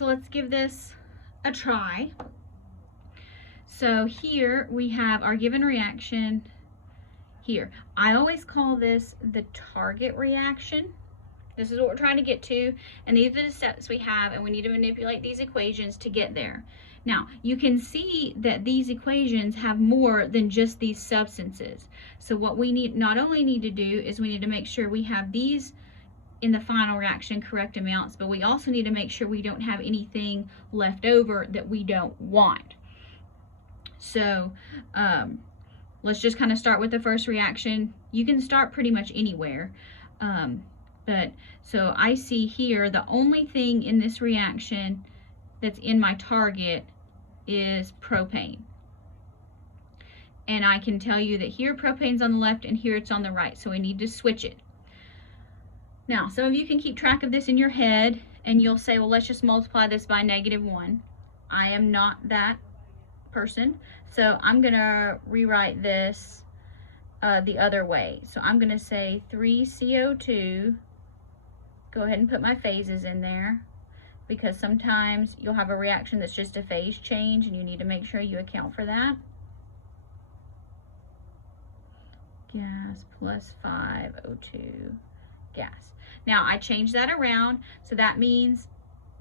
so let's give this a try. So here we have our given reaction here. I always call this the target reaction. This is what we're trying to get to, and these are the steps we have, and we need to manipulate these equations to get there. Now, you can see that these equations have more than just these substances. So what we not only need to do is we need to make sure we have these in the final reaction correct amounts, but we also need to make sure we don't have anything left over that we don't want. So let's just kind of start with the first reaction. You can start pretty much anywhere. So I see here the only thing in this reaction that's in my target is propane. And I can tell you that here propane's on the left and here it's on the right, so we need to switch it. Now, some of you can keep track of this in your head and you'll say, well, let's just multiply this by -1. I am not that person, so I'm gonna rewrite this the other way. So I'm gonna say 3CO2, go ahead and put my phases in there, because sometimes you'll have a reaction that's just a phase change and you need to make sure you account for that. Gas plus 5O2 gas. Now I changed that around, so that means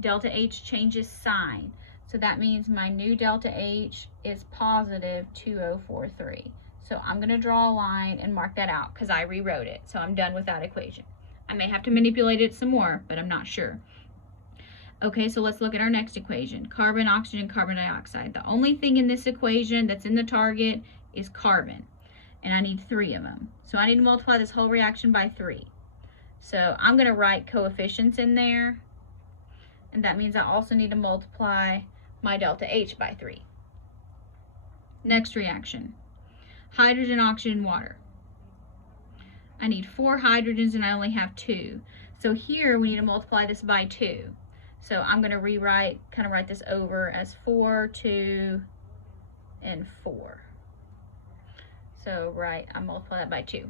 delta H changes sign. So that means my new delta H is positive 2043. So I'm going to draw a line and mark that out because I rewrote it. So I'm done with that equation. I may have to manipulate it some more, but I'm not sure. Okay, so let's look at our next equation. Carbon, oxygen, carbon dioxide. The only thing in this equation that's in the target is carbon, and I need 3 of them. So I need to multiply this whole reaction by 3. So I'm going to write coefficients in there, and that means I also need to multiply my delta H by 3. Next reaction, hydrogen, oxygen, water. I need 4 hydrogens and I only have 2. So here we need to multiply this by 2. So I'm going to kind of write this over as 4, 2, and 4. So I multiply that by 2.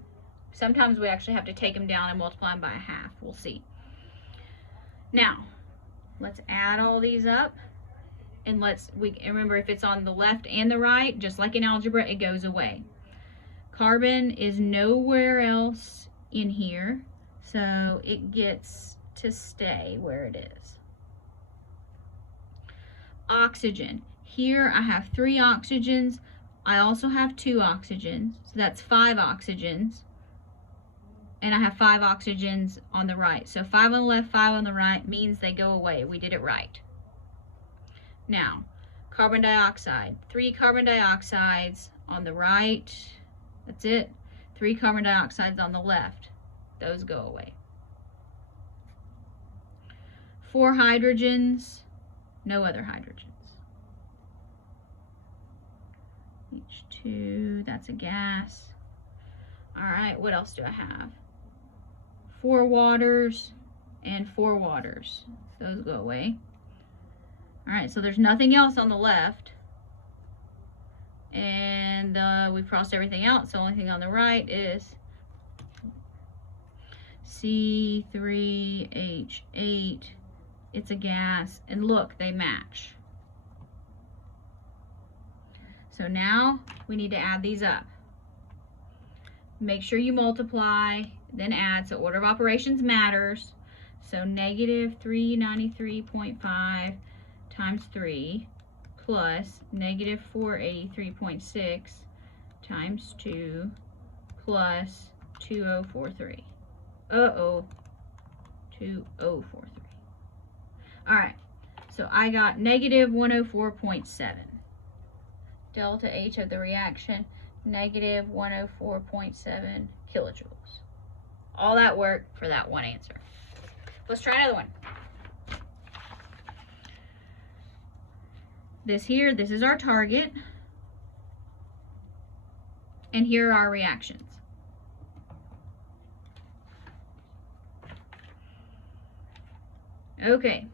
Sometimes we actually have to take them down and multiply them by 1/2. We'll see. Now, let's add all these up. And remember, if it's on the left and the right, just like in algebra, it goes away. Carbon is nowhere else in here, so it gets to stay where it is. Oxygen. Here I have 3 oxygens. I also have 2 oxygens, so that's 5 oxygens. And I have 5 oxygens on the right. So 5 on the left, 5 on the right means they go away. We did it right. Now, carbon dioxide. 3 carbon dioxides on the right. That's it. 3 carbon dioxides on the left. Those go away. 4 hydrogens. No other hydrogens. H2, that's a gas. All right, what else do I have? 4 waters and 4 waters. Those go away. All right, so there's nothing else on the left. And we've crossed everything out, so the only thing on the right is C3H8. It's a gas, and look, they match. So now we need to add these up. Make sure you multiply, then add, so order of operations matters. So negative 393.5 times 3 plus negative 483.6 times 2 plus 2043. 2043. All right, so I got negative 104.7. Delta H of the reaction, negative 104.7 kilojoules. All that work for that one answer. Let's try another one. This is our target. And here are our reactions. Okay.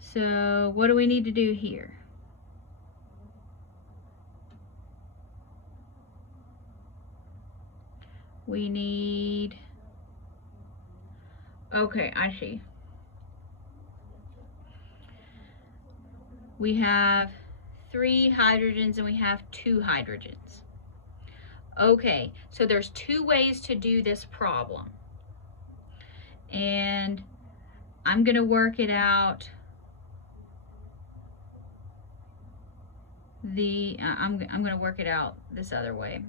So what do we need to do here? We need Okay, I see. We have 3 hydrogens and we have 2 hydrogens. Okay, so there's 2 ways to do this problem. And I'm going to work it out. I'm going to work it out this other way.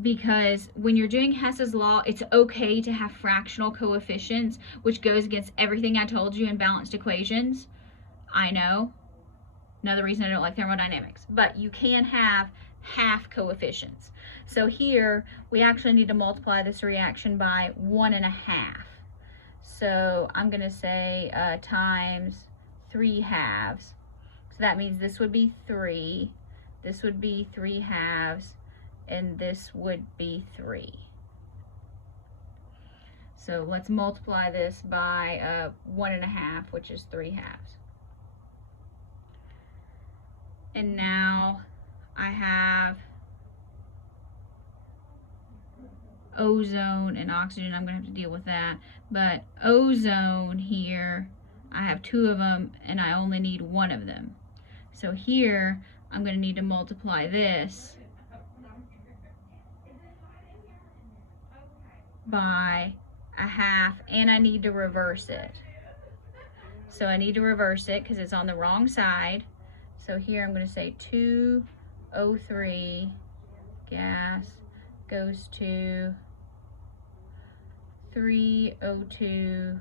Because when you're doing Hess's law, it's okay to have fractional coefficients, which goes against everything I told you in balanced equations. I know. Another reason I don't like thermodynamics. But you can have half coefficients. So here, we actually need to multiply this reaction by 1.5. So I'm going to say times 3 halves. So that means this would be 3, this would be 3 halves, and this would be 3. So let's multiply this by 1.5, which is 3 halves. And now I have ozone and oxygen. I'm going to have to deal with that. But ozone here, I have 2 of them, and I only need 1 of them. So here, I'm going to need to multiply this by 1/2, and I need to reverse it. So I need to reverse it because it's on the wrong side. So here I'm going to say 2O3 gas goes to 3O2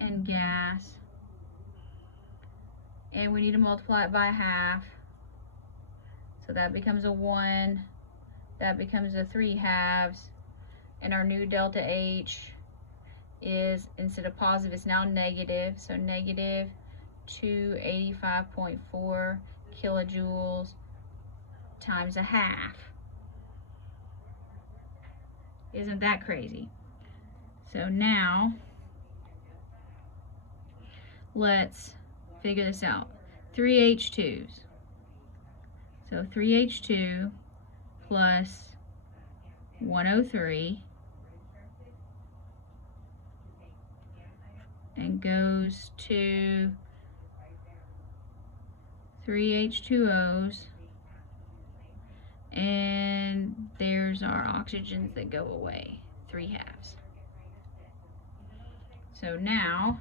and gas. And we need to multiply it by 1/2. So that becomes a 1. That becomes a 3 halves. And our new delta H is, instead of positive, it's now negative. So negative 285.4 kilojoules times 1/2. Isn't that crazy? So now, let's figure this out. 3 H2s. So 3 H2 plus 103 and goes to 3 H2Os, and there's our oxygens that go away, 3 halves. So now,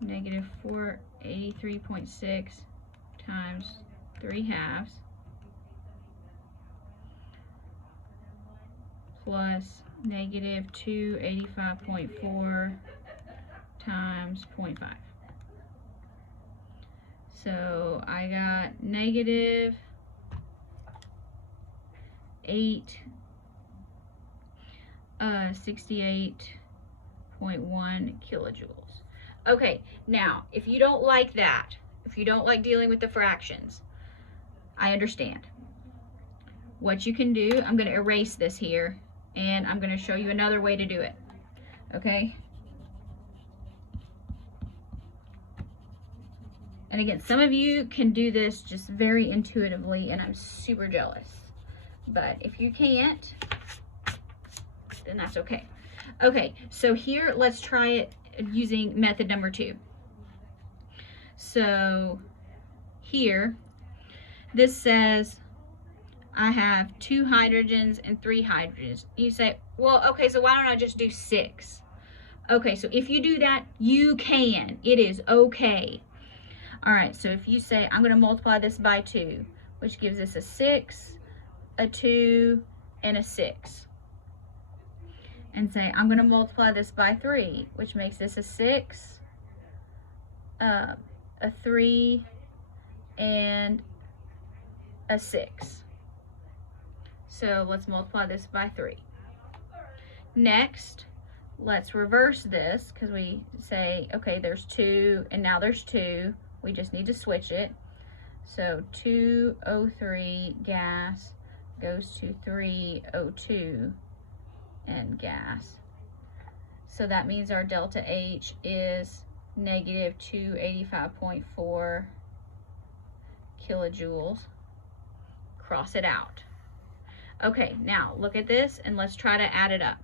negative 483.6 times 3 halves plus negative 285.4 times 0.5. So I got negative 68.1 kilojoules. Okay, now, if you don't like that, if you don't like dealing with the fractions, I understand. What you can do, I'm going to erase this here, and I'm going to show you another way to do it. Okay? And again, some of you can do this just very intuitively, and I'm super jealous. But if you can't, then that's okay. Okay, so here, let's try it using method number 2. So here, this says I have 2 hydrogens and 3 hydrogens. You say, well, okay, so why don't I just do 6? Okay, so if you do that, you can. It is okay. All right, so if you say, I'm going to multiply this by 2, which gives us a 6, a 2, and a 6. And say, I'm going to multiply this by 3, which makes this a 6, a 3, and a 6. So let's multiply this by 3. Next, let's reverse this, because we say, okay, there's 2, and now there's 2. We just need to switch it. So 2O3 gas goes to 3O2 and gas. So that means our delta H is negative 285.4 kilojoules. Cross it out. Okay, now look at this and let's try to add it up.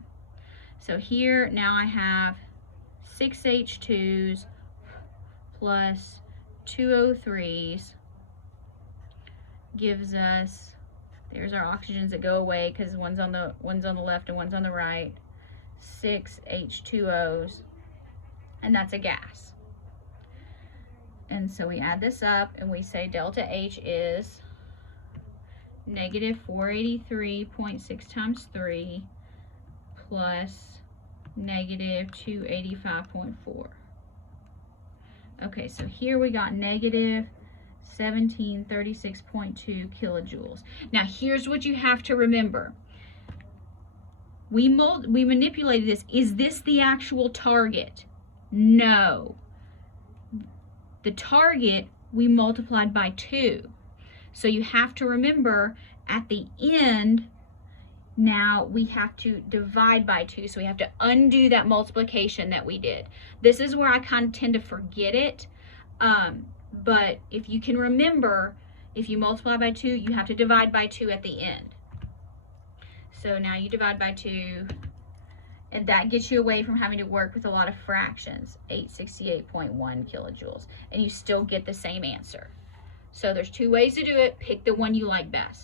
So here now I have 6 H2s plus 2 O3s gives us, there's our oxygens that go away because one's on the left and one's on the right, 6 H2Os, and that's a gas. And so we add this up and we say delta H is negative 483.6 times 3 plus negative 285.4. Okay, so here we got negative 1736.2 kilojoules. Now here's what you have to remember. We manipulated this. Is this the actual target? No. The target we multiplied by 2. So you have to remember at the end, now we have to divide by 2. So we have to undo that multiplication that we did. This is where I kind of tend to forget it. But if you can remember, if you multiply by 2, you have to divide by 2 at the end. So now you divide by 2, and that gets you away from having to work with a lot of fractions, 868.1 kilojoules, and you still get the same answer. So there's 2 ways to do it. Pick the one you like best.